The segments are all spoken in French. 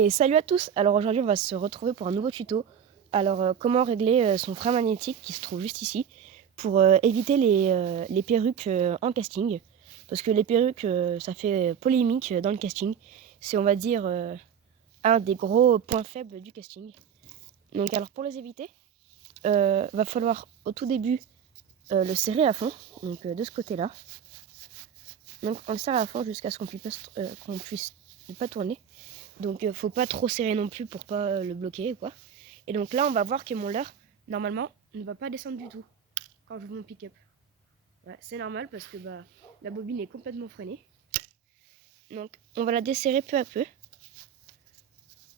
Et salut à tous. Alors aujourd'hui on va se retrouver pour un nouveau tuto. Alors comment régler son frein magnétique qui se trouve juste ici pour éviter les perruques en casting. Parce que les perruques ça fait polémique dans le casting. C'est on va dire un des gros points faibles du casting. Donc alors pour les éviter, va falloir au tout début le serrer à fond. Donc de ce côté là. Donc on le serre à fond jusqu'à ce qu'on puisse ne pas tourner. Donc faut pas trop serrer non plus pour pas le bloquer quoi. Et donc là on va voir que mon leurre normalement ne va pas descendre du tout quand je veux mon pick-up. Ouais, c'est normal parce que la bobine est complètement freinée. Donc on va la desserrer peu à peu.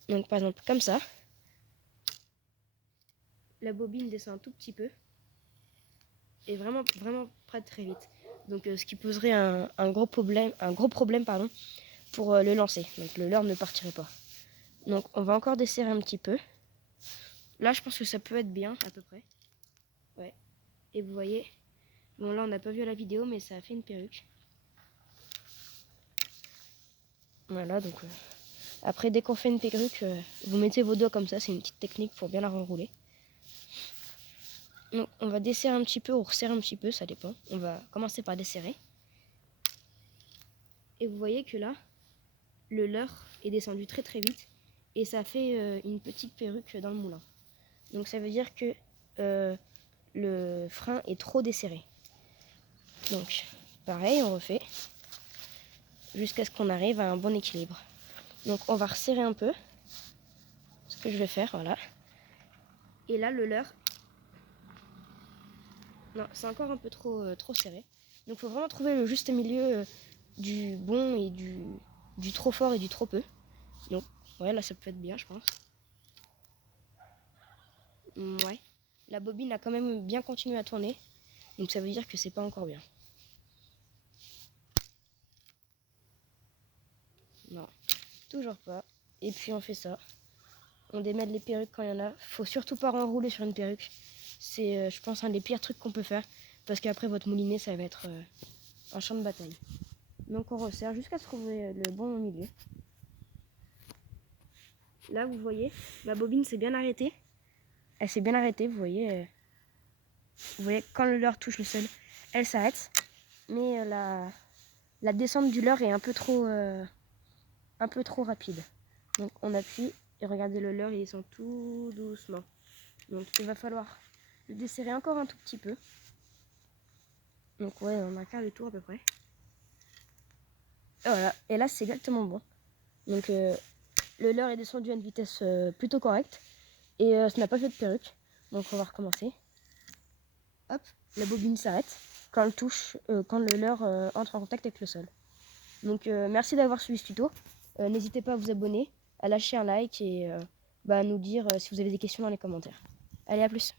Donc par exemple comme ça. La bobine descend un tout petit peu. Et vraiment pas très vite. Donc ce qui poserait un gros problème pour le lancer. Donc le leurre ne partirait pas. Donc on va encore desserrer un petit peu. Là je pense que ça peut être bien à peu près. Ouais. Et vous voyez, bon là on n'a pas vu à la vidéo mais ça a fait une perruque. Voilà donc après dès qu'on fait une perruque, vous mettez vos doigts comme ça, c'est une petite technique pour bien la renrouler. Donc on va desserrer un petit peu ou resserrer un petit peu, ça dépend. On va commencer par desserrer. Et vous voyez que là, le leurre est descendu très vite et ça fait une petite perruque dans le moulin. Donc ça veut dire que le frein est trop desserré. Donc pareil, on refait jusqu'à ce qu'on arrive à un bon équilibre. Donc on va resserrer un peu, ce que je vais faire, voilà. Et là le leurre, non, c'est encore un peu trop serré. Donc il faut vraiment trouver le juste milieu du bon et du trop fort et du trop peu. Donc ouais, là ça peut être bien je pense. Ouais, la bobine a quand même bien continué à tourner. Donc ça veut dire que c'est pas encore bien. Non, toujours pas. Et puis on fait ça. On démêle les perruques quand il y en a. Faut surtout pas renrouler sur une perruque. C'est, je pense, un des pires trucs qu'on peut faire. Parce qu'après, votre moulinet, ça va être un champ de bataille. Donc on resserre jusqu'à trouver le bon milieu. Là, vous voyez, ma bobine s'est bien arrêtée. Elle s'est bien arrêtée, vous voyez. Vous voyez, quand le leurre touche le sol, elle s'arrête. Mais la descente du leurre est un peu trop rapide. Donc on appuie et regardez le leurre, il descend tout doucement. Donc il va falloir le desserrer encore un tout petit peu. Donc ouais, on a un quart de tour à peu près. Et voilà, et là c'est exactement bon. Donc le leurre est descendu à une vitesse plutôt correcte. Et ça n'a pas fait de perruque. Donc on va recommencer. Hop, la bobine s'arrête quand le leurre entre en contact avec le sol. Donc merci d'avoir suivi ce tuto. N'hésitez pas à vous abonner, à lâcher un like et à nous dire si vous avez des questions dans les commentaires. Allez, à plus.